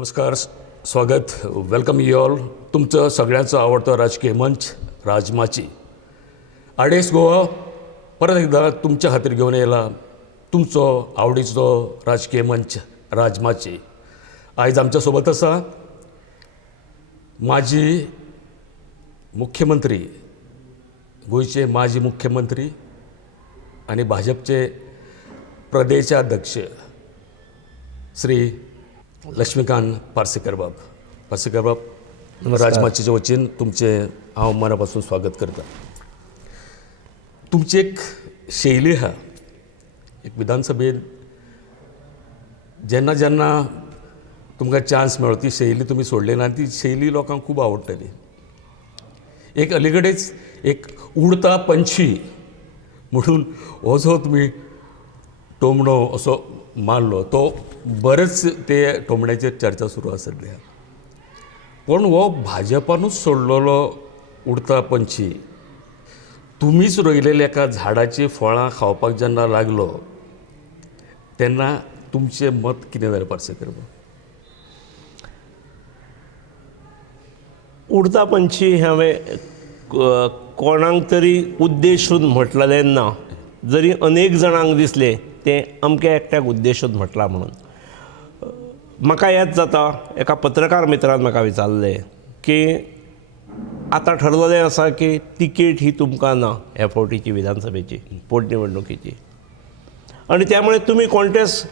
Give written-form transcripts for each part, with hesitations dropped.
नमस्कार, स्वागत, welcome you all. तुमचं सगळ्यांचं आवडतं राजकीय मंच राजमाची आडेस गोवा परत एकदा तुमच्या खातीर घेवन येयला. तुमचो आवडीचो राजकीय मंच राजमाची. आयज आमच्या सोबत आसा माजी मुख्यमंत्री, गोंयचे माजी मुख्यमंत्री आणि भाजपचे प्रदेशाध्यक्ष श्री लक्ष्मीकांत पार्सेकर बाब. पार्सेकर बाब, राजमाचीच्या वतीन तुमचे हांव मनापासून स्वागत करता. तुमची एक शैली आहा, एक विधानसभेत जेन्ना जेन्ना तुमकां चान्स मेळ्ळो ती शैली तुमी सोडली ना. ती शैली लोकांक खूब आवडटली. एक अलीकडेच एक उडता पंछी म्हणून हो जो तुमी टोमणो असो मारलो तो बरेच ते टोमण्याचेर चर्चा सुरू आसली. पण हो भाजपानूच सोडलेलो उडता पंछी तुमीच रोयलेल्या एका झाडाची फळां खावपाक जेन्ना लागलो तेन्ना तुमचें मत कितें जालें पार्सेकर? उडता पंछी हांवें कोणाक तरी उद्देशून म्हटलेलें ना. जरी अनेक जाणांक दिसलें तें अमक्या एकट्याक उद्देशून म्हटलां म्हणून. म्हाका याद जाता, एका पत्रकार मित्रान म्हाका विचारलें की आतां ठरलेलें आसा की तिकेट ही तुमकां ना ह्या फावटीची विधानसभेची पोटनिवडणुकीची, आनी त्यामुळे तुमी कॉन्टेस्ट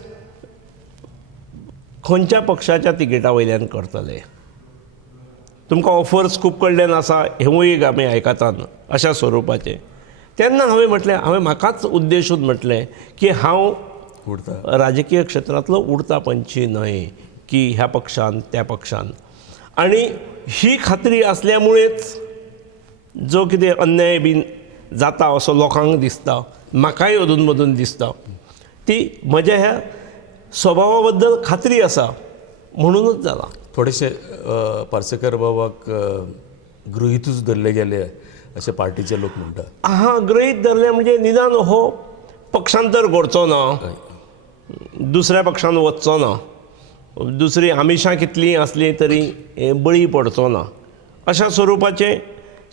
खंयच्या पक्षाच्या तिकेटा वयल्यान करतले. तुमकां ऑफर्स खूब कडल्यान आसा, हेवूय आमी आयकतात अशा स्वरुपाचे. तेन्ना हांवें म्हटलें, हांवें म्हाकाच उद्देशून म्हटलें की हांव राजकीय क्षेत्रांतलो उडता पंछी न्हय की ह्या पक्षान त्या पक्षान. आनी ही खात्री आसल्यामुळेच जो कितें अन्याय बीन जाता असो लोकांक दिसता, म्हाकाय अधून मधून दिसता, ती म्हज्या ह्या स्वभावा बद्दल खात्री आसा म्हणूनच जाला. थोडेशे पार्सेकर बाबाक गृहितूच धरले गेले अशे पार्टीचे लोक म्हणटात. हां, गृहीत धरले म्हणजे निदान हो पक्षांतर करचो ना, दुसऱ्या पक्षान वचचो ना, दुसरी आमिशां कितलीं आसलीं तरी बळी पडचो ना, अशा स्वरुपाचें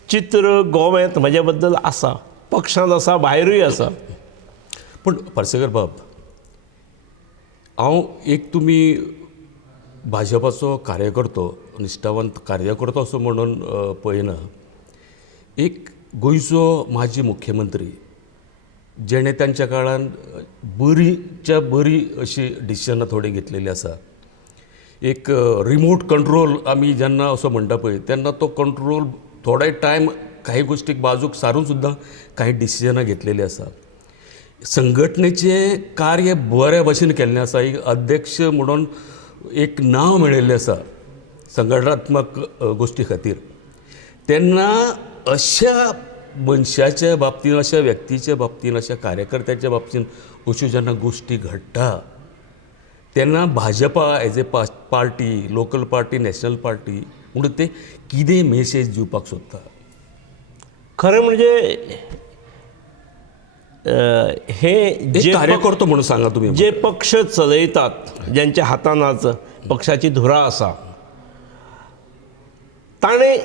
चित्र गोव्यांत म्हज्या बद्दल आसा. पक्षांत आसा, भायरूय आसा. पूण पार्सेकर बाब, हांव एक तुमी भाजपाचो कार्यकर्तो, निश्ठावंत कार्यकर्तो असो म्हणून पळयना. एक गोंयचो माजी मुख्यमंत्री जेणे तांच्या काळान बरीच्या बरी अशी डिसिजनां थोडी घेतलेली आसा. एक रिमोट कंट्रोल आमी जेन्ना असो म्हणटा पळय तेन्ना तो कंट्रोल थोडे टायम काही गोष्टीक बाजूक सारून सुद्दां काही डिसिजनां घेतलेली आसा. संघटनेचें कार्य बऱ्या भशेन केल्लें आसा. एक अध्यक्ष म्हणून एक नांव मेळिल्लें आसा संघटनात्मक गोष्टी खातीर. तेन्ना अशा मनशाच्या बाबतीन, अशा व्यक्तीच्या बाबतीन, अशा कार्यकर्त्याच्या बाबतीन अश्यो जेन्ना गोष्टी घडटा तेन्ना Bhajpa as a party, local party, national party म्हणून ते कितें मेसेज दिवपाक सोदता? खरें म्हणजे हे जे कार्यकर्तो म्हणून सांगा तुमी, जे पक्ष चलयतात, ज्यांच्या हातान आज पक्षाची धुरा आसा, ताणें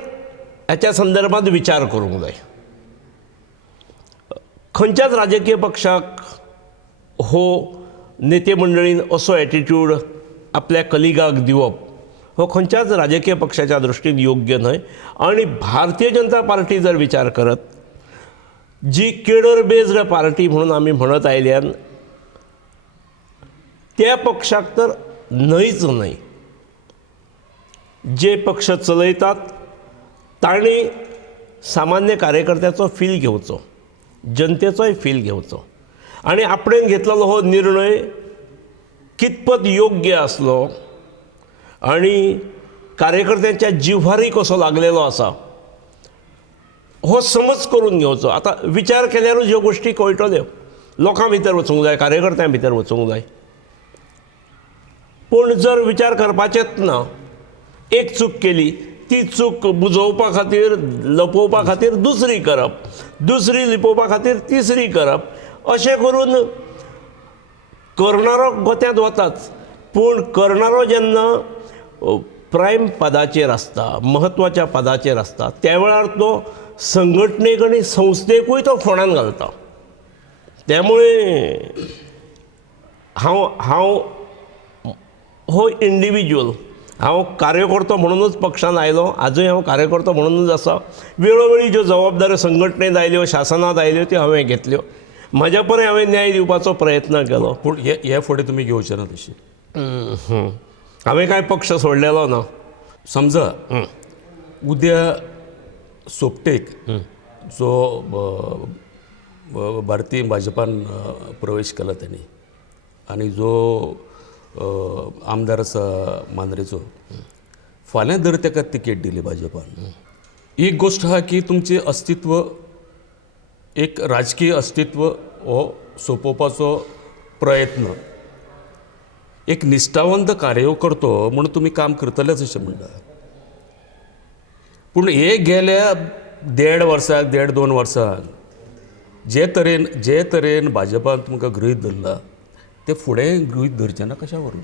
ह्याच्या संदर्भात विचार करूंक जाय. खंयच्याच राजकीय पक्षाक हो नेते मंडळीन असो एटिट्यूड आपल्या कलिगाक दिवप हो खंयच्याच राजकीय पक्षाच्या दृश्टीन योग्य न्हय. आणि भारतीय जनता पार्टी जर विचार करत, जी केडर बेस्ड पार्टी म्हणून आमी म्हणत आयल्यान, त्या पक्षाक तर न्हयच न्हय. जे पक्ष चलयतात तांणी सामान्य कार्यकर्त्याचो फील घेवचो, जनतेचोय फील घेवचो, आनी आपणें घेतलेलो हो निर्णय कितपत योग्य आसलो आनी कार्यकर्त्यांच्या जिव्हारी कसो लागलेलो आसा हो समज करून घेवचो. आतां विचार केल्यारूच ह्यो गोश्टी कळटल्यो. लोकां भितर वचूंक जाय, कार्यकर्त्यां भितर वचूंक जाय. पूण जर विचार करपाचेच ना, एक चूक केली, ती चूक बुजोवपा खातीर, लपोवपा खातीर दुसरी करप, दुसरी लिपोवपा खातीर तिसरी करप, अशें करून करणारो गोत्यांत वताच. पूण करणारो जेन्ना प्रायम पदाचेर आसता, म्हत्वाच्या पदाचेर आसता, त्या वेळार तो संघटनेक आनी संस्थेकूय तो फोंडान घालता. त्यामुळे हांव हो इंडिविज्युअल, हांव कार्यकर्तो म्हणूनच पक्षान आयलो, आजूय हांव कार्यकर्तो म्हणूनच आसा. वेळोवेळी ज्यो जबाबदाऱ्यो संघटनेंत आयल्यो, शासनांत आयल्यो, त्यो हांवें घेतल्यो. म्हाज्या परी हांवें न्याय दिवपाचो प्रयत्न केलो. पूण हे फुडें तुमी घेवचे ना तशी. हांवें कांय पक्ष सोडलेलो ना. समजा उद्या सोपटेक जो भारतीय भाजपान प्रवेश केला त्यांनी, आणि जो आमदार आसा मांद्रेचो, फाल्यां जर ताका तिकेट दिली भाजपान, एक गोष्ट आहा की तुमचें अस्तित्व, एक राजकीय अस्तित्व हो सोंपोवपाचो प्रयत्न, एक निश्ठावंत कार्यकर्तो म्हणून तुमी काम करतलेच अशें म्हणटा. पूण हे गेल्या 1.5 वर्साक 1.5-2 वर्साक जे तरेन भाजपान तुमकां गृहीत धरला, ते फुडें गृहीत धरचें ना कशा वरून?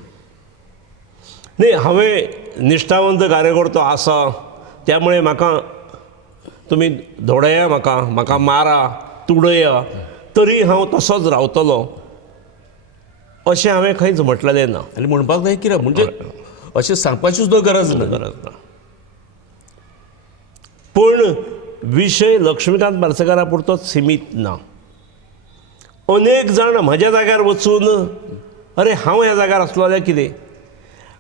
न्ही, हांवें निश्ठावंत कार्यकर्तो आसा, त्यामुळे म्हाका तुमी धोडया, म्हाका मारा, तुडया, तरी हांव तसोच रावतलो अशें हांवें खंयच म्हटलेलें ना. आनी म्हणपाक जाय कित्याक, म्हणजे अशें सांगपाची सुद्दां गरज ना. पूण विशय लक्ष्मीकांत पार्सेकारा पुरतोच सीमीत ना. अनेक जाण म्हज्या जाग्यार वचून, अरे हांव ह्या जाग्यार आसलो जाल्यार कितें,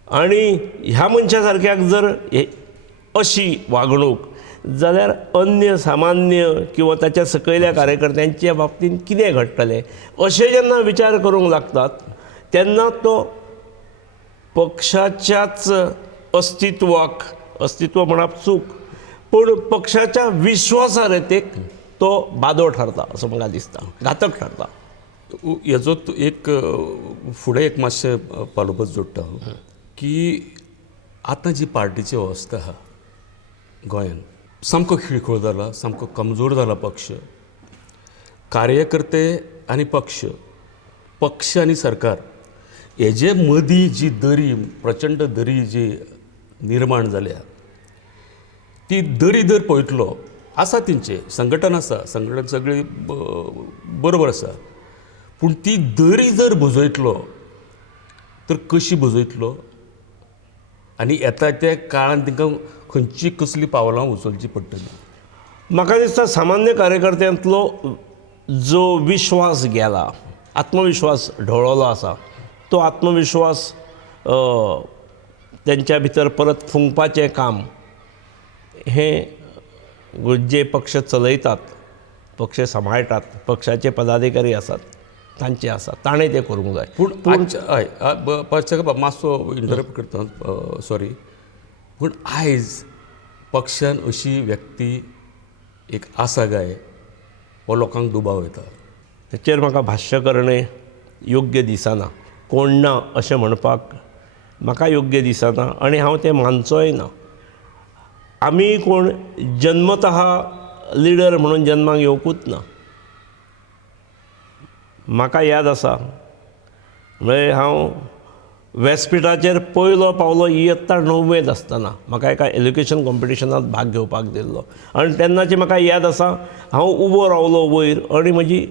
आनी ह्या मनशा सारक्याक जर अशी वागणूक, जाल्यार अन्य सामान्य किंवा ताच्या सकयल्या कार्यकर्त्यांच्या बाबतींत कितें घडटलें अशें जेन्ना विचार करूंक लागतात, तेन्ना तो पक्षाच्याच अस्तित्व म्हणप चूक, पूण पक्षाच्या विश्वासार्हतेक तो बादो ठरता असं म्हाका दिसता, घातक ठरता. हेजो एक फुडें एक मातशें पालोपच जोडटा की आतां जी पार्टीची अवस्था आहा गोंयांत, सामको खिळखोळ जाला, सामको कमजोर जाला पक्ष. कार्यकर्ते आनी पक्ष आनी सरकार हेजे मदीं जी दरी, प्रचंड दरी जी निर्माण जाल्या, ती दरी जर पळयतलो, आसा तेंचे संघटन आसा, संघटन सगळी बरोबर आसा, पूण ती दरी जर बुजयतलो तर कशी बुजयतलो, आनी येता त्या काळान तांकां खंयची कसली पावलां उचलची पडटली? म्हाका दिसता सामान्य कार्यकर्त्यांतलो जो विश्वास गेला, आत्मविश्वास ढवळलो आसा, तो आत्मविश्वास तेंच्या भितर परत फुंकपाचें काम हें जे पक्ष चलयतात, पक्ष सांबाळटात, पक्षाचे पदाधिकारी आसात तांचे आसा, ताणें तें करूंक जाय. पूण हय मातसो इंटरप्ट करता, सॉरी, पूण आयज पक्षान अशी व्यक्ती एक आसा काय हो लोकांक दुबाव येता. तेचेर म्हाका भाश्य करणें योग्य दिसना. कोण ना अशें म्हणपाक म्हाका योग्य दिसना, आनी हांव तें मानचोय ना. आमी कोण जन्मतः लिडर म्हणून जन्माक येवंकूच ना. म्हाका याद आसा, म्हणजे हांव व्यासपिठाचेर पयलो पावलो इयत्ता 9वेंत आसतना म्हाका एका एज्युकेशन कॉम्पिटिशनांत भाग घेवपाक दिल्लो, आनी तेन्नाची म्हाका याद आसा, हांव उबो रावलो वयर आनी म्हजी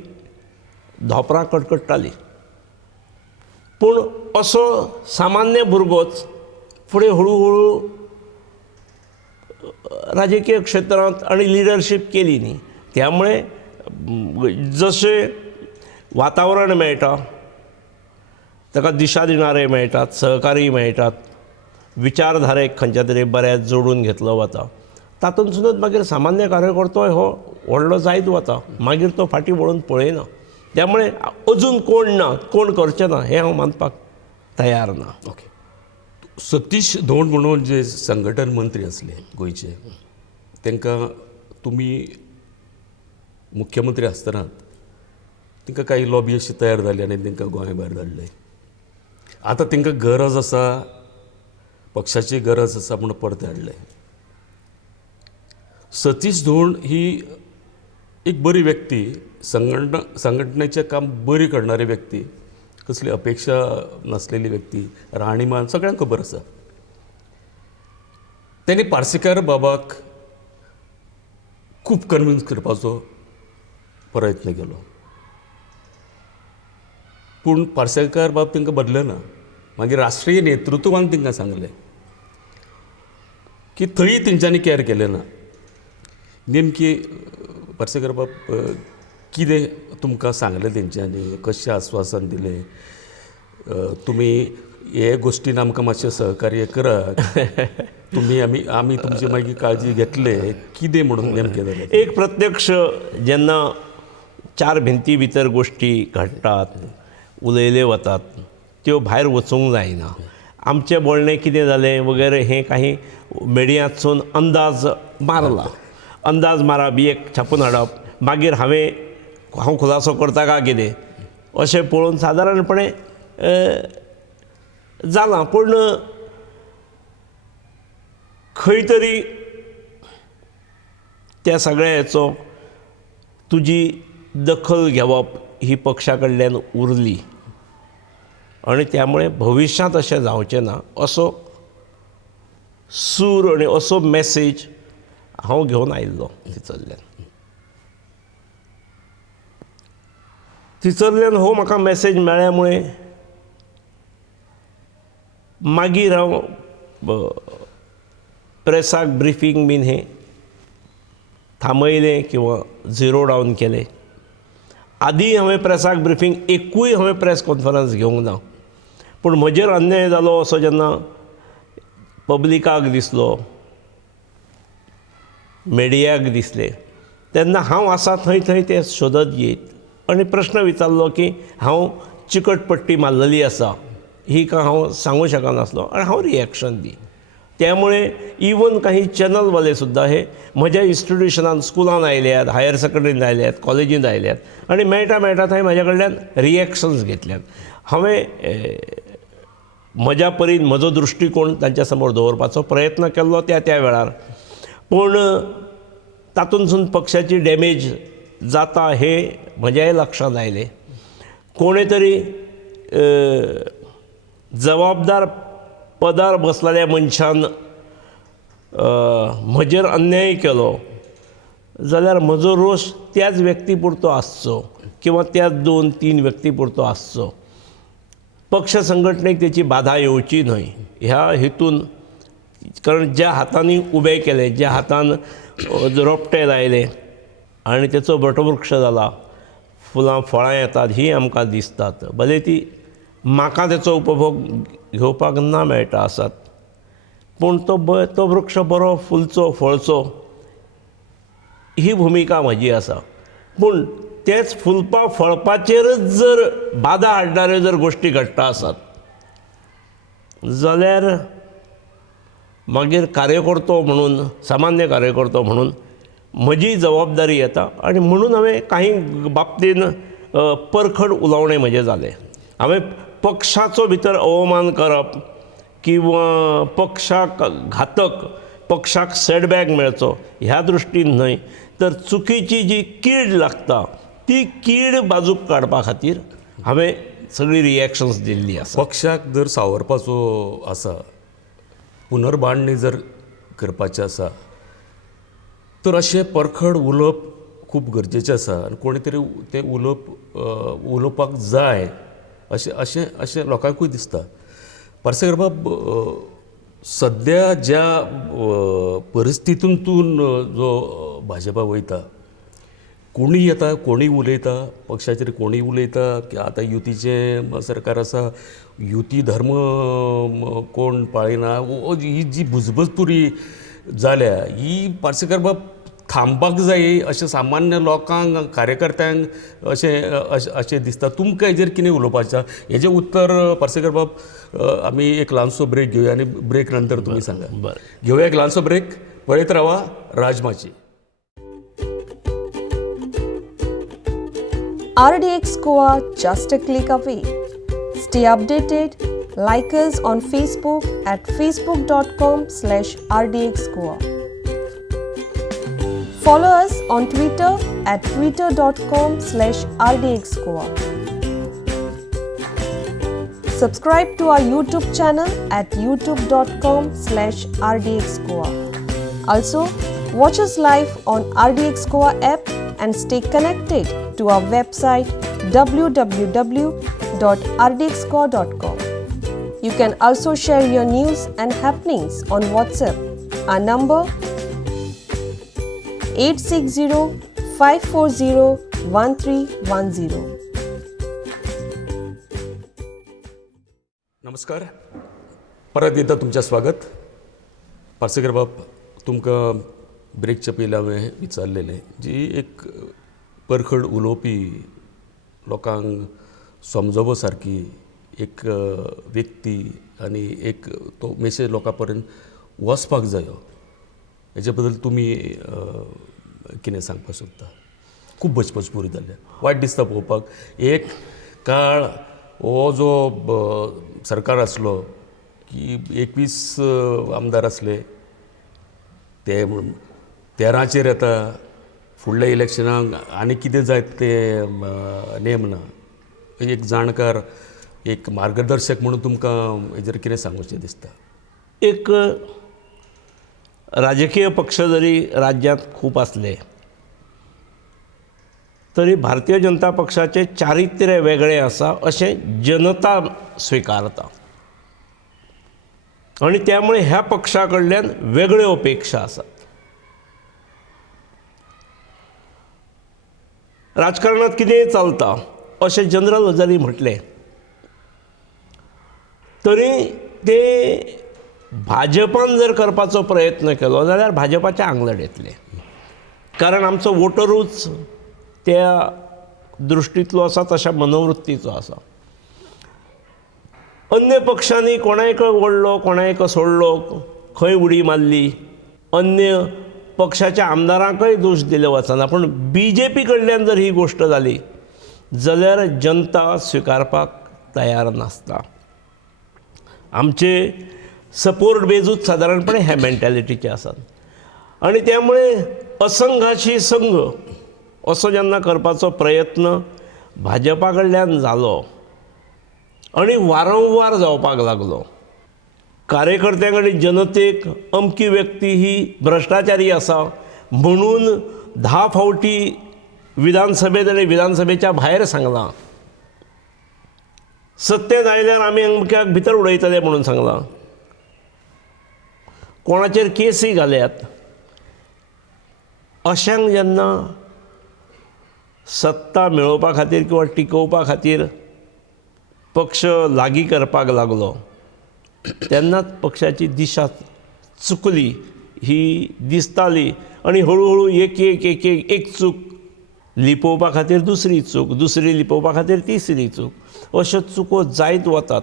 धोपरां कडकडटालीं. पूण असो सामान्य भुरगोच फुडें हळू राजकीय क्षेत्रांत आनी लिडरशीप केली न्ही. त्यामुळे जशें वातावरण मेळटा, ताका दिशा दिणारे मेळटात, सहकारी मेळटात, विचारधारेक खंयच्या तरी बऱ्याच जोडून घेतलो वता, तातूंतसूनच मागीर सामान्य कार्यकर्तो हो व्हडलो जायत वता, मागीर तो फाटीं वळून पळयना. त्यामुळे अजून कोण ना, कोण करचें ना हें हांव मानपाक तयार ना. ओके. सतीश धोंड म्हणून जे संघटन मंत्री असले गोंयचे, तांकां तुमी मुख्यमंत्री आसतनात तांकां काही लॉबी अशी तयार जाली आनी तांकां गोंया भायर धाडले. आतां तांकां गरज आसा, पक्षाची गरज आसा म्हणून परत हाडले. सतीश धोंड ही एक बरी व्यक्ती, संघटनेचें काम बरी करणारी व्यक्ती, कसली अपेक्षा नसलेली व्यक्ती, राहणीमान सगळ्यांक खबर आसा. त्यांनी पार्सेकार बाबाक खूब कन्विन्स करपाचो प्रयत्न केलो, पूण पार्सेकार बाब तांकां बदलना. मागीर राष्ट्रीय नेतृत्वान तांकां सांगलें की थंय तेंच्यांनी कॅर केलें ना. नेमकी पार्सेकार बाब कितें तुमकां सांगलें तेंच्यांनी, कशें आस्वासन दिलें, तुमी हे गोश्टीन आमकां मातशें सहकार्य करात, तुमी आमी तुमची मागीर काळजी घेतले, कितें म्हणून नेमकें जालें? एक प्रत्यक्ष जेन्ना 4 भिंती भितर गोश्टी घडटात, उलयले वतात, त्यो भायर वचूंक जायना. आमचें बोलणें कितें जालें वगैरे हें काही मिडियांतसून अंदाज मारला. अंदाज मारप, एक छापून हाडप, मागीर हांव खुलासो करता काय कितें अशें पळोवन सादारणपणे जालां. पूण खंय तरी त्या सगळ्या हेचो तुजी दखल घेवप ही पक्षा कडल्यान उरली आनी त्यामुळे भविश्यांत अशें जावचें ना असो सूर आनी असो मॅसेज हांव घेवन आयिल्लो थंयसरल्यान हो म्हाका मॅसेज मेळ्ळ्या मुळे मागीर हांव प्रेसाक ब्रिफींग बीन हें थांबयलें किंवा झिरो डावन केलें. आदीं हांवें प्रेसाक ब्रिफींग एकूय हांवें प्रेस कॉन्फरन्स घेवंक ना, पूण म्हजेर अन्याय जालो असो जेन्ना पब्लिकाक दिसलो, मिडियाक दिसलें, तेन्ना हांव आसा थंय तें सोदत येयत आनी प्रश्न विचारलो की हांव चिकट पट्टी मारलेली आसा ही का हांव सांगूं शकनासलो आनी हांव रिएक्शन दी. त्यामुळे इवन काही चॅनलवाले सुद्दां हे म्हज्या इन्स्टिट्युशनान स्कुलान आयल्यात, हायर सेकंडरीन आयल्यात, कॉलेजींत आयल्यात आनी मेळटा थंय म्हाज्या कडल्यान रिएक्शन्स घेतल्यात. हांवें म्हज्या परीन म्हजो दृश्टीकोण तांच्या समोर दवरपाचो प्रयत्न केल्लो त्या वेळार, पूण तातूंतसून पक्षाची डॅमेज जाता हे म्हज्याय लक्षांत आयलें. कोणे तरी जबाबदार पदार बसलेल्या मनशान म्हजेर अन्याय केलो जाल्यार म्हजो रोश त्याच व्यक्ती पुरतो आसचो किंवा त्याच 2-3 व्यक्ती पुरतो आसचो. पक्ष संघटनेक तेची बाधा येवची न्हय ह्या हेतून, कारण ज्या हातांनी उबें केलें, ज्या हातान रोपटे लायले आनी तेचो वटवृक्ष जाला, फुलां फळां येतात ही आमकां दिसतात, भले ती म्हाका तेचो उपभोग घेवपाक ना मेळटा आसात, पूण तो वृक्ष बरो फुलचो फळचो ही भुमिका म्हजी आसा. पूण तेच फुलपा फळपाचेरच जर बाधा हाडणाऱ्यो जर गोश्टी घडटा आसात जाल्यार मागीर कार्यकर्तो म्हणून, सामान्य कार्यकर्तो म्हणून म्हजी जबाबदारी येता आनी म्हणून हांवें काही बाबतीन परखड उलोवणें म्हजें जालें. हांवें पक्षाचो भितर अवमान करप किंवा पक्षाक घातक, पक्षाक सेटबॅक मेळचो ह्या दृश्टीन न्हय, तर चुकीची जी कीड लागता ती कीड बाजूक काडपा खातीर हांवें सगळी रिएक्शन्स दिल्ली आसा. पक्षाक जर सावरपाचो आसा, पुनर्बांदणी जर करपाचें आसा, तर अशें परखड उलोवप खूब गरजेचें आसा आनी कोणी तरी तें उलोवपाक जाय अशें लोकांकूय दिसता. पार्सेकर बाब, सद्या ज्या परिस्थितींतून जो भाजपा वयता, कोणीय येता, कोणीय उलयता, पक्षाचेर कोणीय उलयता की आतां युतीचें सरकार आसा, युती धर्म कोण पाळिना, ही जी बुजबुजपुरी जाल्या ही पार्सेकर बाब थांबपाक जाय अशें सामान्य लोकांक, कार्यकर्त्यांक अशें दिसता. तुमकां हेजेर कितें उलोवपाचें? हेजें उत्तर पार्सेकर बाब आमी एक ल्हानसो ब्रेक घेवया आनी ब्रेक नंतर तुमी सांगा. बरें, घेवया एक ल्हानसो ब्रेक. पळयत रावा Rajmachi. RDX Goa, just a click away. Stay updated. Like us on Facebook at facebook.com/RDXGoa. Follow us on Twitter at twitter.com/RDXGoa. Subscribe to our YouTube channel at youtube.com/rdxgoa. Also, watch us live on RDX Goa app and stay connected to our website www.rdxgoa.com. You can also share your news and happenings on WhatsApp. Our number 860-540-1310. नमस्कार. परत एकदा तुमचं स्वागत. पार्सेकर बाब, तुमकां ब्रेकच्या पयलीं हांवें विचारलेलें जी एक परखड उलोवपी लोकांक समजोवो सारकी एक व्यक्ती आनी एक तो मेसेज लोकां पर्यंत वचपाक जायो, हेजे बद्दल तुमी कितें सांगपाक सोदता? खूब बचपच पुरी जाल्ल्या, वायट दिसता पळोवपाक. एक काळ हो जो सरकार आसलो की 21 आमदार आसले, ते 13चेर येता, फुडल्या इलेक्शनाक आनी कितें जायत ते नेमना. एक जाणकार, एक मार्गदर्शक म्हणून तुमकां हेजेर कितें सांगूचें दिसता? एक राजकीय पक्ष जरी राज्यांत खूप असले तरी भारतीय जनता पक्षाचे चारित्र्य वेगळे आसा अशें जनता स्विकारता आणि त्यामुळे ह्या पक्षा कडल्यान वेगळ्यो अपेक्षा आसात. राजकारणात कितेंय चलता अशें जनरल हजारी म्हटलें तरी ते भाजपान जर करपाचो प्रयत्न केलो जाल्यार भाजपाचे आंगलट येतले, कारण आमचो वोटरूच त्या दृश्टींतलो आसा, तशा मनोवृत्तीचो आसा. अन्य पक्षांनी कोणायक ओडलो, कोणायक सोडलो, खंय उडी मारली, अन्य पक्षाच्या आमदारांकय दोश दिले वचना, पण BJP कडल्यान जर ही गोष्ट जाली जाल्यार जनता स्विकारपाक तयार नासता. आमचे सपोर्ट बेजूच सादारणपणे ह्या मेंटॅलिटीचे आसात आणि त्यामुळे असंघाशी संघ असो जेन्ना करपाचो प्रयत्न भाजपा कडल्यान जालो आणि वारंवार जावपाक लागलो. कार्यकर्त्यां कडेन जनतेक अमकी व्यक्ती ही भ्रश्टाचारी आसा म्हणून 10 फावटी विधानसभेत आनी विधानसभेच्या भायर सांगलां. सत्तेत आयल्यार आमी अमक्याक भितर उडयतले म्हणून सांगलां. कोणाचेर केसी घाल्यात. अशांक जेन्ना सत्ता मेळोवपा खातीर किंवा टिकोवपा खातीर पक्ष लागीं करपाक लागलो तेन्नाच पक्षाची दिशा चुकली ही दिसताली आणि हळूहळू एक चूक लिपोवपा खातीर दुसरी चूक, दुसरी लिपोवपा खातीर तिसरी चूक, अश्यो चुको जायत वतात.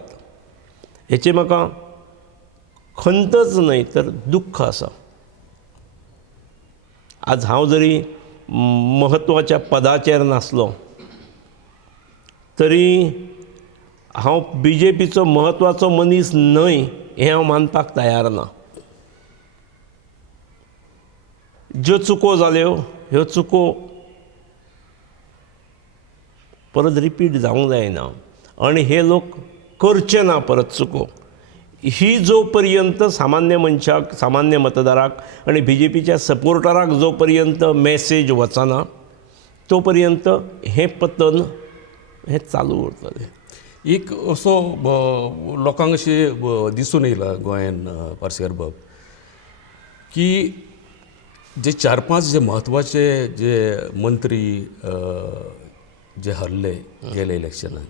हेची म्हाका खंतच न्हय तर दुख्ख आसा. आज हांव जरी महत्वाच्या पदाचेर नासलो तरी हांव BJPचो महत्वाचो मनीस न्हय हें हांव मानपाक तयार ना. ज्यो चुको जाल्यो ह्यो चुको परत रिपीट जावंक जायना आणि हे लोक करचे ना परत चुको. ही जो पर्यंत सामान्य मनशाक, सामान्य मतदाराक आणि BJPच्या सपोर्टराक जो पर्यंत मेसेज वचना तो पर्यंत हे पतन हे चालू उरतलें. एक असो लोकांक अशें दिसून येयला गोंयान पार्सेकर बाब की जे 4-5 जे म्हत्वाचे जे मंत्री जे हरले गेले इलेक्शनाक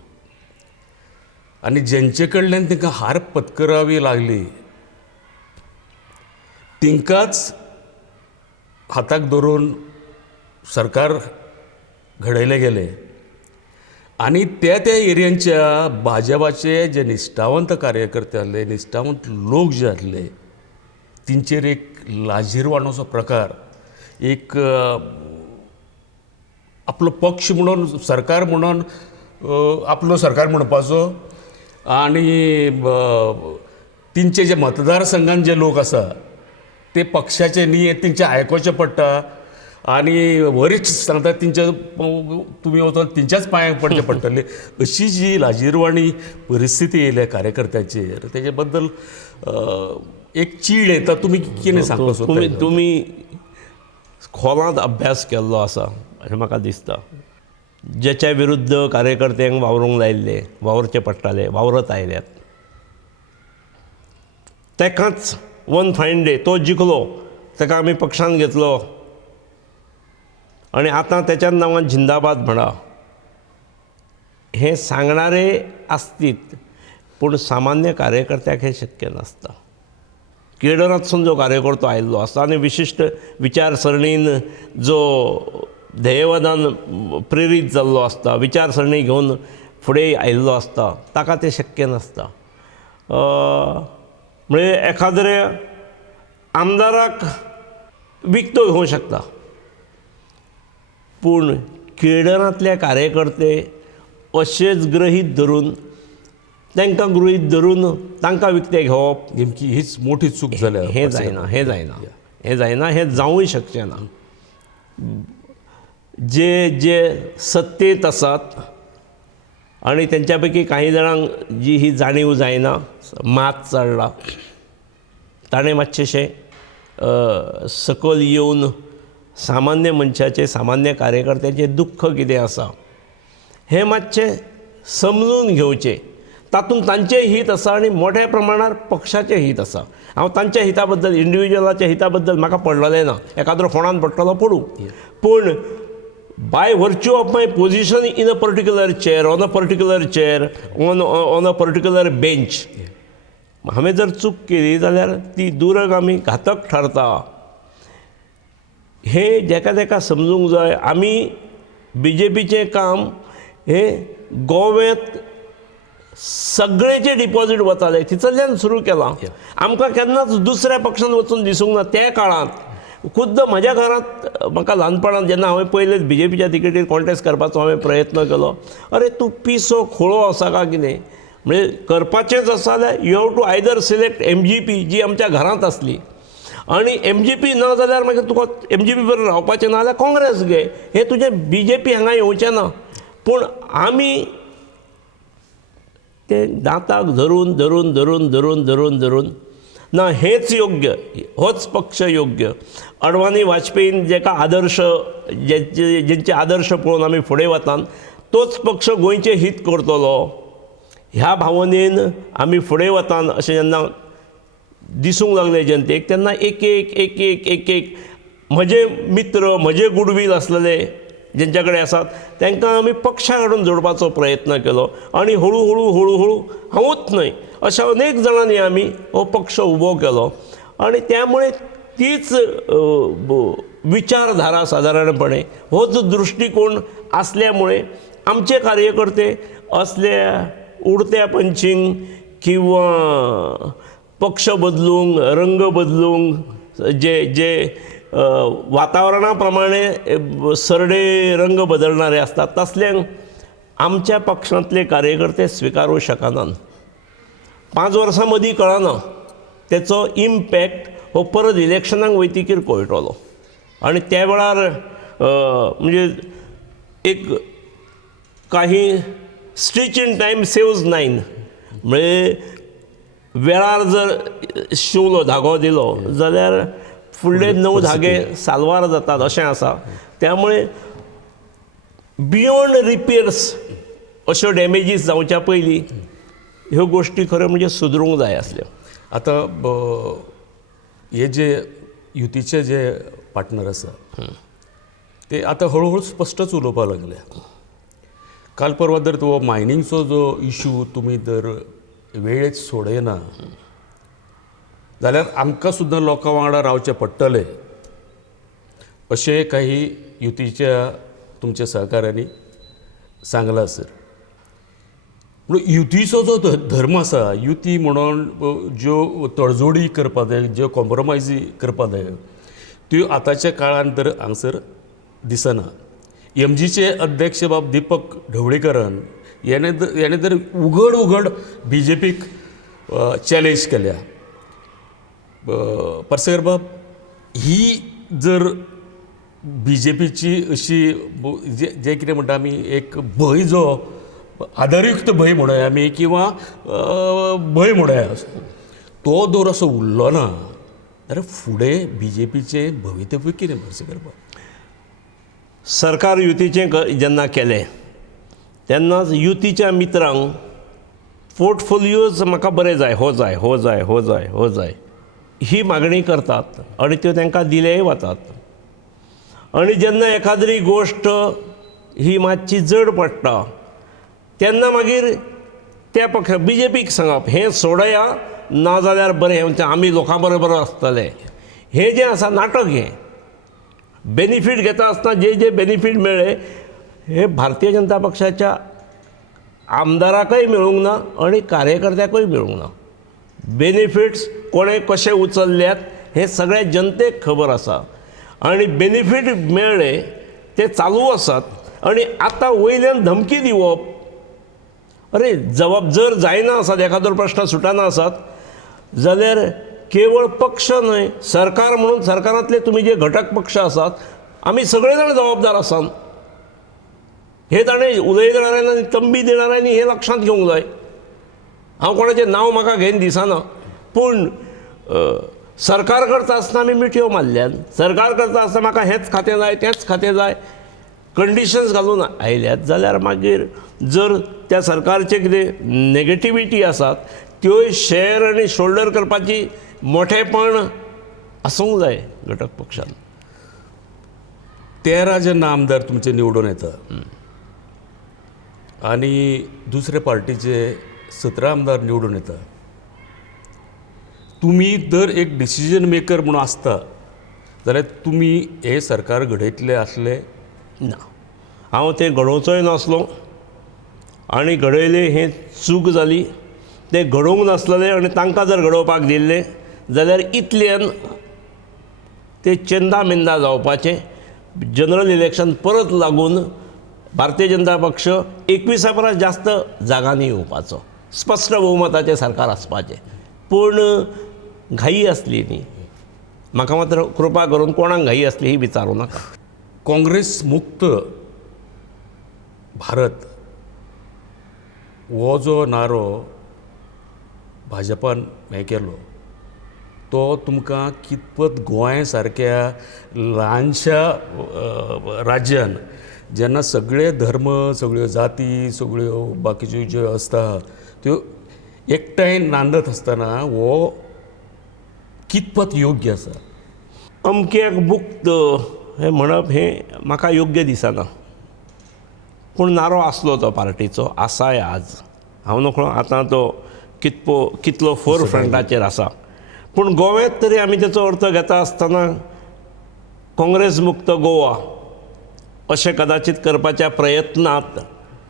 आनी जेंचे कडल्यान तांकां हार पत्करावी लागली तिंकाच हाताक धरून सरकार घडयले गेले आनी त्या एरियांच्या भाजपाचे जे निश्ठावंत कार्यकर्ते आसले, निश्ठावंत लोक जे आसले तिंचेर एक लाजिरवाणोचो प्रकार, एक आपलो पक्ष म्हणून सरकार म्हणून आपलो सरकार म्हणपाचो आनी तिंचे जे मतदारसंघान जे लोक आसा ते पक्षाचे न्ही तेंचे आयकोचे पडटा आणि वरिश्ठ सांगतात तेंच्या तुमी वचून तेंच्याच पांयांक पडचें पडटलें अशी जी लाजीरवाणी परिस्थिती येयल्या कार्यकर्त्याचेर तेजे बद्दल एक चीड येता. तुमी कितें सांगपाक सोदता? तुम्ही खोलांत अभ्यास केल्लो आसा अशें म्हाका दिसता. जेच्या विरुद्ध कार्यकर्त्यांक वावरूंक लायिल्ले, वावरचे पडटाले, वावरत आयल्यात, तेकाच वन फायन डे तो जिखलो, ताका आमी पक्षान घेतलो आणि आतां तेच्या नांवान जिंदाबाद म्हणा, हे सांगणारे आसतीत, पूण सामान्य कार्यकर्त्याक हे शक्य नासता. केडरांतसून जो कार्यकर्तो आयिल्लो आसता आनी विशिश्ट विचारसरणीन जो ध्येयवादान प्रेरीत जाल्लो आसता, विचारसरणी घेवन फुडें आयिल्लो आसता, ताका तें शक्य नासता. म्हणजे एखाद्रे आमदाराक विकतो घेवंक शकता, पूण केडरांतले कार्यकर्ते अशेच गृहीत धरून, तांकां गृहीत धरून तांकां विकते घेवप, नेमकी हीच मोठी चूक जाल्या. हें जायना, हें जावूंय शकचें ना. जे सत्तेत आसात आनी तेंच्या पैकी काही जाणांक जी ही जाणीव जायना, मात चडला, ताणें मातशेंशें सकयल येवन सामान्य मनशाचें, सामान्य कार्यकर्त्याचें दुख्ख कितें आसा हें मातशें समजून घेवचें. तातूंत तांचें हित आसा आनी मोठ्या प्रमाणार पक्षाचें हित आसा. हांव तांच्या हिता बद्दल, इंडिविज्युअलाच्या हिता बद्दल म्हाका पडलेलें ना. एखाद्रो फोंडान पडटलो पडूं, पूण by virtue of my position in a particular chair, on a particular chair, on a particular bench, हांवें जर चूक केली जाल्यार ती दूरगामी घातक ठरता. हे जेका समजूंक जाय. आमी BJPचें काम हें गोव्यात सगळेचे डिपॉझिट वताले थिचल्ल्यान सुरू केलां. आमकां केन्नाच दुसऱ्या पक्षान वचून दिसूंक ना. त्या काळांत खुद्द म्हज्या घरांत म्हाका ल्हानपणांत जेन्ना हांवें पयलेच BJPच्या तिकेटीर कॉन्टेस्ट करपाचो हांवें प्रयत्न केलो, अरे तूं पिसो खोळो आसा काय कितें, म्हणजे करपाचेंच आसा जाल्यार you have to either select MGP जी आमच्या घरांत आसली, आनी MGP ना जाल्यार मागीर तुका MGP बरोबर रावपाचें ना जाल्यार काँग्रेस घे, हें तुजें BJP हांगा येवचें ना. पूण आमी ते दांताक धरून धरून धरून धरून धरून धरून ना हेच योग्य, होच पक्ष योग्य. अडवाणी वाजपेयीन जेका आदर्श, जेंचे आदर्श पळोवन आमी फुडें वतात, तोच पक्ष गोंयचें हित करतलो ह्या भावनेन आमी फुडें वतात अशें जेन्ना दिसूंक लागलें जनतेक, तेन्ना एक एक म्हजे मित्र, म्हजे गुडवील आसलेले जेंच्या कडेन आसात तांकां आमी पक्षा हाडून जोडपाचो प्रयत्न केलो. आनी हळू हळू हांवूच न्हय, अशा अनेक जाणांनी आमी हो पक्ष उबो केलो. आनी त्यामुळे तीच विचारधारा सादारणपणे, होच दृश्टिकोन आसल्यामुळे आमचे कार्यकर्ते असल्या उडत्या पंचींक किंवा पक्ष बदलूंक, रंग बदलूंक, जे वातावरणा प्रमाणे सरडे रंग बदलणारे असतात, तसल्यांक आमच्या पक्षांतले कार्यकर्ते स्विकारूं शकनात. 5 वर्सां मदीं कळना तेचो इम्पॅक्ट हो परत इलेक्शनाक वयतकीर कळटलो. आनी त्या वेळार म्हणजे एक काही स्टिच इन टायम सेव्ज 9, म्हणजे वेळार जर शिवलो, धागो दिलो जाल्यार फुडले 9 धागे सालवार जातात अशें आसा. त्यामुळे बियोंड रिपेर्स अश्यो डॅमेजीस जावच्या पयलीं ह्यो गोश्टी खऱ्यो म्हणजे सुदरूंक जाय आसल्यो. आतां हे जे युतीचे जे पार्टनर आसा ते आतां हळूहळू स्पश्टच उलोवपाक लागले. काल परवा जर तो मायनिंगचो जो इशू तुमी जर वेळेच सोडयना जाल्यार आमकां सुद्दां लोकां वांगडा रावचें पडटलें अशें काही युतीच्या तुमच्या सहकाऱ्यांनी सांगलां सर. पूण युतीचो जो धर्म आसा, युती म्हणून ज्यो तडजोडी करपा जाय, ज्यो कॉम्प्रोमायजी करपा जाय, त्यो आतांच्या काळांत तर हांगसर दिसना. MGचे अध्यक्ष बाब दीपक ढवळीकरान याने तर उघड BJPक चॅलेंज केल्या. पर्सेकर बाब, ही जर बी जे पीची अशी जे कितें म्हणटा आमी एक भंय जो आदारयुक्त भंय म्हणूया आमी किंवा भंय म्हणूया तो दर असो उरलो ना जाल्यार फुडें बी जे पीचें भवितव्य कितें पर्सेकर बाब? सरकार युतीचें जेन्ना केलें तेन्नाच युतीच्या मित्रांक पोर्टफोलियोज म्हाका बरे जाय, हो जाय, हो जाय, हो जाय, हो जाय ही मागणी करतात आनी त्यो तांकां दिलेय वतात. आनी जेन्ना एखादी गोश्ट ही मातशी जड पडटा तेन्ना मागीर त्या पक्ष बी जे पीक सांगप हें सोडया नाजाल्यार बरें आमी लोकां बरोबर आसतले. हें जें आसा नाटक हें. बेनिफीट घेता आसतना जे बेनिफीट मेळ्ळे हे भारतीय जनता पक्षाच्या आमदाराकय मेळूंक ना आनी कार्यकर्त्याकूय मेळूंक ना. बेनिफिट्स कोणे कशे उचलल्यात हे सगळ्या जनतेक खबर आसा आनी बेनिफीट मेळ्ळे ते चालू आसात आनी आतां वयल्यान धमकी दिवप अरे जर जायना आसात एखादो प्रश्न सुटना आसात जाल्यार केवळ पक्ष न्हय सरकार म्हणून सरकारांतले तुमी जे घटक पक्ष आसात आमी सगळे जाण जबाबदार आसात. हे ताणें उलयणाऱ्यांनी तंबी देणाऱ्यांनी हे लक्षांत घेवंक जाय. हांव कोणाचें नांव म्हाका घेवन दिसना पूण सरकार करता आसतना आमी मिठ्यो मारल्यान सरकार करता आसतना म्हाका हेंच खातें जाय तेंच खातें जाय कंडिशन्स घालून आयल्यात जाल्यार मागीर जर त्या सरकारचे कितें नेगेटिविटी आसात त्योय शेअर आनी शोल्डर करपाची मोठेपण आसूंक जाय घटक पक्षान. 13 जेन्ना आमदार तुमचे निवडून येता आनी दुसरे पार्टीचे 17 आमदार निवडून येता तुमी जर एक डिसिजन मेकर म्हणून आसता जाल्यार तुमी हे सरकार घडयतले आसले ना. हांव तें घडोवचोय नासलो आनी घडयलें हें चूक जाली. तें घडोवंक नासलें आनी तांकां जर घडोवपाक दिल्लें जाल्यार इतल्यान तें चेंदा मेंदा जावपाचें. जनरल इलेक्शन परत लागून भारतीय जनता पक्ष 21 परस जास्त जागांनी येवपाचो स्पश्ट बहुमताचें सरकार आसपाचें. पूण घाई आसली न्ही. म्हाका मात्र कृपा करून कोणाक घाई आसली ही विचारूं नाका. काँग्रेस मुक्त भारत हो जो नारो भाजपान हें केलो तो तुमकां कितपत गोंय सारक्या ल्हानशा राज्यान जेन्ना सगळे धर्म सगळ्यो जाती सगळ्यो बाकीच्यो ज्यो आसता त्यो एकठांय नांदत आसतना हो कितपत योग्य आसा? अमक्याक मुक्त हें म्हणप हें म्हाका योग्य दिसना. पूण नारो आसलो तो पार्टीचो आसाय आज. हांव नकळो आतां तो कितलो फोर फ्रंटाचेर आसा. पूण गोव्यात तरी आमी तेचो अर्थ घेता आसतना काँग्रेस मुक्त गोवा अशें कदाचित करपाच्या प्रयत्नांत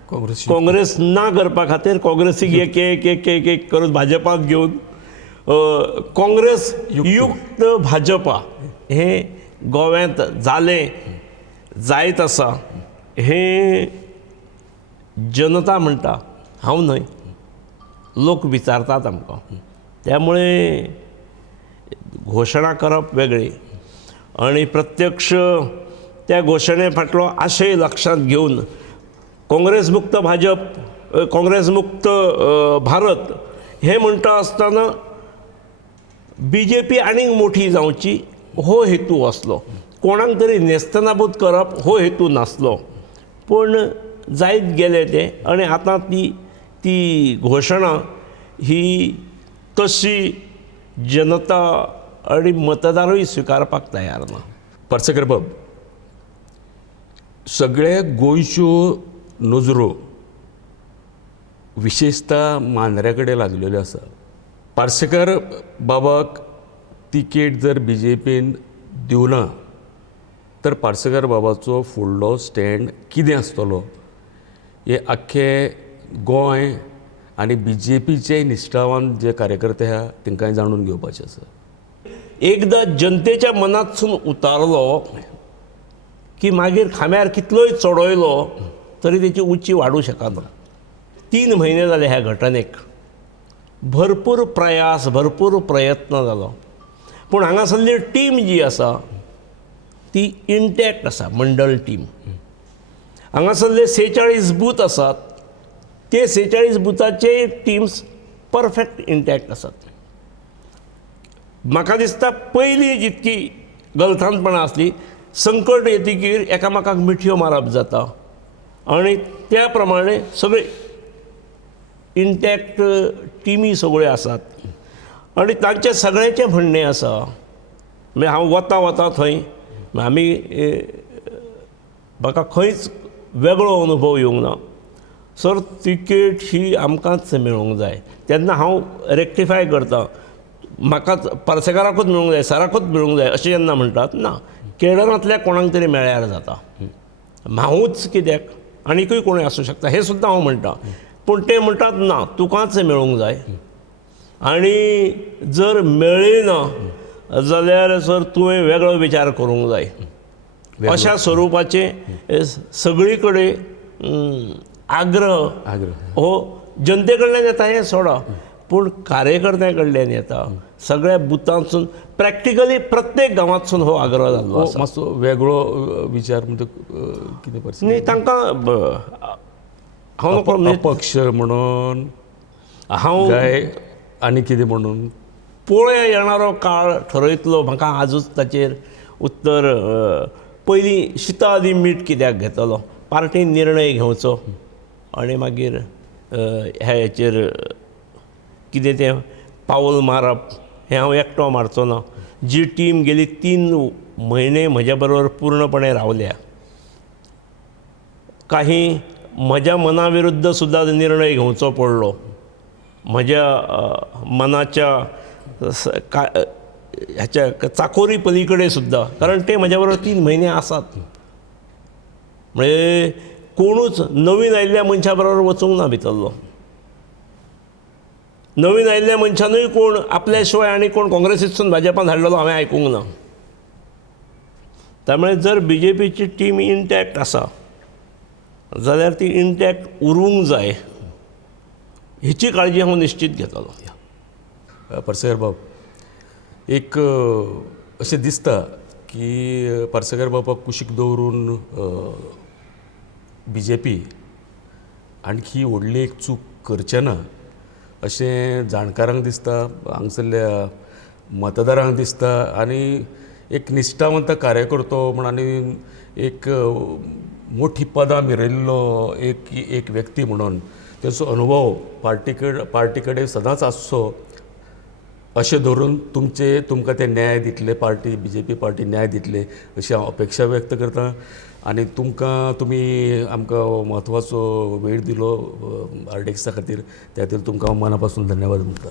काँग्रेस ना करपा खातीर काँग्रेसीक एक एक एक एक एक करून भाजपाक घेवन काँग्रेस युक्त भाजपा हें गोव्यांत जालें जायत आसा हें जनता म्हणटा हांव न्हय. लोक विचारतात आमकां. त्यामुळे घोशणा करप वेगळी आनी प्रत्यक्ष त्या घोशणे फाटलो आशय लक्षांत घेवन काँग्रेस मुक्त भाजप काँग्रेस मुक्त भारत हें म्हणटा आसतना बी जे पी आनीक मोठी जावची हो हेतू आसलो. कोणाक तरी नेस्तनाबूत करप हो हेतू नासलो. पूण जायत गेलें तें आनी आतां ती घोशणा ही तशी जनता आनी मतदारूय स्विकारपाक तयार ना. पर्सेकर बाब सगळे गोंयच्यो नजरो विशेषता मांद्र्या कडेन लागलेल्यो आसा. पार्सेकर बाबाक तिकेट जर बी जे पीन दिवना तर पार्सेकर बाबाचो फुडलो स्टँड कितें आसतलो हे आख्खें गोंय आनी बी जे पीचे निश्ठावान जे कार्यकर्ते आहा तांकांय जाणून घेवपाचें आसा. एकदां जनतेच्या मनांतसून उतारलो की मागीर खांब्यार कितलोय चडयलो तरी तेची उंची वाडूं शकना. 3 म्हयने जाले ह्या घटनेक. भरपूर प्रयास भरपूर प्रयत्न जालो. पूण हांगासरली टीम जी आसा ती इंटॅक्ट आसा मंडळ टीम. हांगासरले 46 बूथ आसात, ते 46 बुथाचे टिम्स परफेक्ट इंटॅक्ट आसात. म्हाका दिसता पयलीं जितकी गलथानपणां आसली, संकट येतकीर एकामेकाक मिठ्यो मारप जाता आनी त्या प्रमाणे सगळे इंटॅक्ट टिमी सगळ्यो आसात. आनी तांचे सगळ्यांचें म्हणणें आसा, म्हणजे हांव वता थंय आमी म्हाका खंयच वेगळो अनुभव येवंक ना. सर तिकेट ही आमकांच मेळूंक जाय. तेन्ना हांव रेक्टिफाय करता, म्हाकाच पार्सेकाराकूच मेळूंक जाय, सराकूच मेळूंक जाय अशें जेन्ना म्हणटात ना, केडरांतल्या कोणाक तरी मेळ्यार जाता. हांवूच कित्याक, आनीकूय कोणूय आसूं शकता हें सुद्दां हांव म्हणटा. पूण ते म्हणटात ना, तुकाच मेळूंक जाय. आनी जर मेळ्ळी ना जाल्यार सर तुवें वेगळो विचार करूंक जाय. अशा स्वरुपाचे सगळी कडेन आग्रह हो जनते कडल्यान येता हें सोडा, पूण कार्यकर्त्यां कडल्यान येता. सगळ्या बुथांतसून प्रॅक्टिकली प्रत्येक गांवांतसून हो आग्रह जाल्लो आसा. मातसो वेगळो विचार म्हणजे कितें परिस्थिती न्ही तांकां हांव नको अपक्ष म्हणून हांव काय आनी कितें म्हणून पळय येणारो काळ ठरयतलो. म्हाका आजूच ताचेर उत्तर पयलीं शिता आदी मीठ कित्याक घेतलो, पार्टीन निर्णय घेवचो आनी मागीर हेचेर कितें तें पावल मारप हें हांव एकटो मारचो ना. जी टीम गेली 3 म्हयने म्हज्या बरोबर पूर्णपणे रावल्या, काही म्हज्या मना विरुद्ध सुद्दां निर्णय घेवचो पडलो, म्हज्या मनाच्या ह्याच्या चाकोरी पलीकडे सुद्दां, कारण ते म्हज्या बरोबर 3 म्हयने आसात. म्हणजे कोणूच नवीन आयिल्ल्या मनशा बरोबर वचूंक ना भितरलो. नवीन आयिल्ल्या मनशानूय कोण आपल्या शिवाय आनी कोण काँग्रेसींतसून भाजपान हाडलेलो हांवें आयकूंक ना. त्यामुळे जर BJPची टीम इंटॅक्ट आसा जाल्यार ती इंटॅक्ट उरूंक जाय हेची काळजी हांव निश्चित घेतलो. पर्सेकर बाब, एक अशें दिसता की पर्सेकर बाबाक कुशीक दवरून BJP आणखी व्हडली एक चूक करचें ना अशें जाणकारांक दिसता, हांगसरल्या मतदारांक दिसता, आनी एक निश्ठावंत कार्यकर्तो म्हण आनी एक मोठी पदां मेरयल्लो एक व्यक्ती म्हणून तेचो अनुभव पार्टी कडेन सदांच आसचो अशें धरून तुमकां ते न्याय दितले, BJP पार्टी न्याय दितले अशी हांव अपेक्षा व्यक्त करतां. आनी तुमी आमकां म्हत्वाचो वेळ दिलो RDXा खातीर, त्या खातीर तुमकां हांव मना पासून धन्यवाद म्हणटा.